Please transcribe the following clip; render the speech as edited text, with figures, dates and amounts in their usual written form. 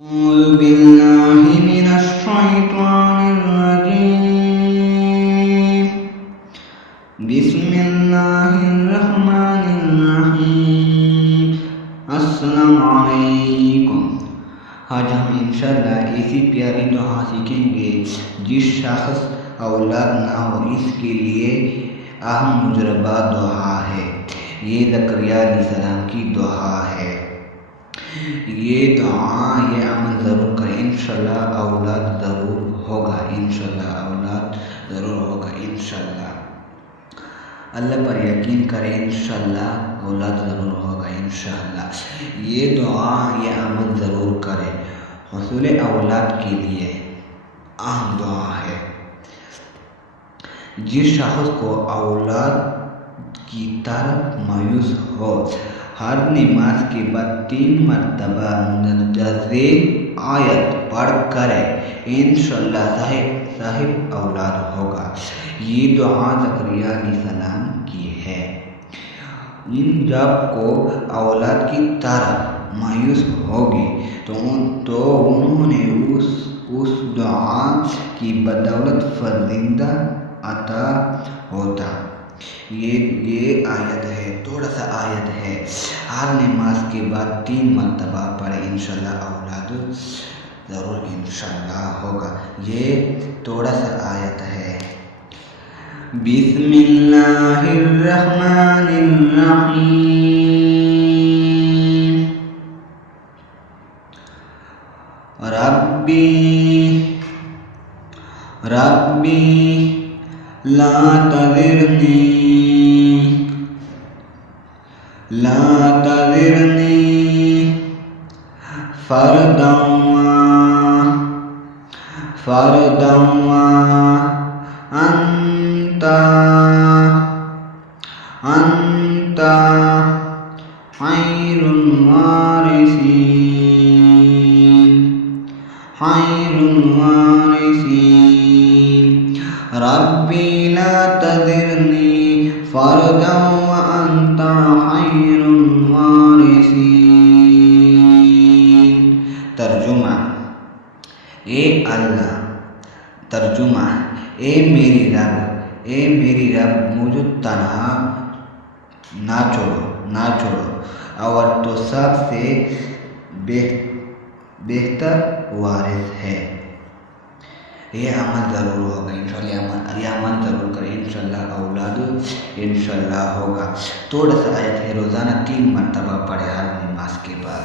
أعوذ بالله من الشيطان الرجيم بسم الله الرحمن الرحیم السلام علیکم۔ آج ہم انشاءاللہ اسی پیاری دعا سیکھیں گے جس شخص اولاد نہ ہو اس کے لیے اہم مجربہ دعا ہے۔ یہ زکریا علیہ السلام کی دعا ہے۔ یہ دعا یہ عمل ضرور کریں، انشاءاللہ اولاد ضرور ہوگا، انشاءاللہ اولاد ضرور ہوگا، انشاءاللہ اللہ پر یقین کریں، انشاءاللہ اولاد ضرور ہوگا، انشاءاللہ یہ دعا یہ عمل ضرور کریں۔ حصول اولاد کے لیے اہم دعا ہے۔ جس شخص کو اولاد کی طرف مایوس ہو ہر نماز کے بعد 3 مرتبہ مندرجہ آیت پڑھ کرے، انشاءاللہ صاحب اولاد ہوگا۔ یہ دعا زکریا علیہ السلام کی ہے۔ جب کو اولاد کی طرف مایوس ہوگی تو انہوں نے اس دعا کی بدولت فرزندہ عطا ہوتا۔ یہ آیت ہے، تھوڑا سا آیت ہے، ہر نماز کے بعد 3 مرتبہ پڑھے، انشاءاللہ اولاد ضرور انشاءاللہ ہوگا۔ یہ تھوڑا سا آیت ہے۔ بسم اللہ الرحمن الرحیم ربی لا تذرنی فردا وانت خیر الوارثین۔ ربی لا تذرنی فردا وانت خیر الوارثین۔ ترجمہ: اے اللہ، ترجمہ: اے میری رب مجھے تنہا نہ چھوڑو اور تو سب سے بہتر وارث ہے۔ یہ عمل ضرور ہوگا، انشاءاللہ یہ عمل ضرور کریں، انشاءاللہ اولاد انشاءاللہ ہوگا۔ تھوڑا سا آیت ہے، روزانہ 3 مرتبہ پڑھے ہر نماز کے بعد۔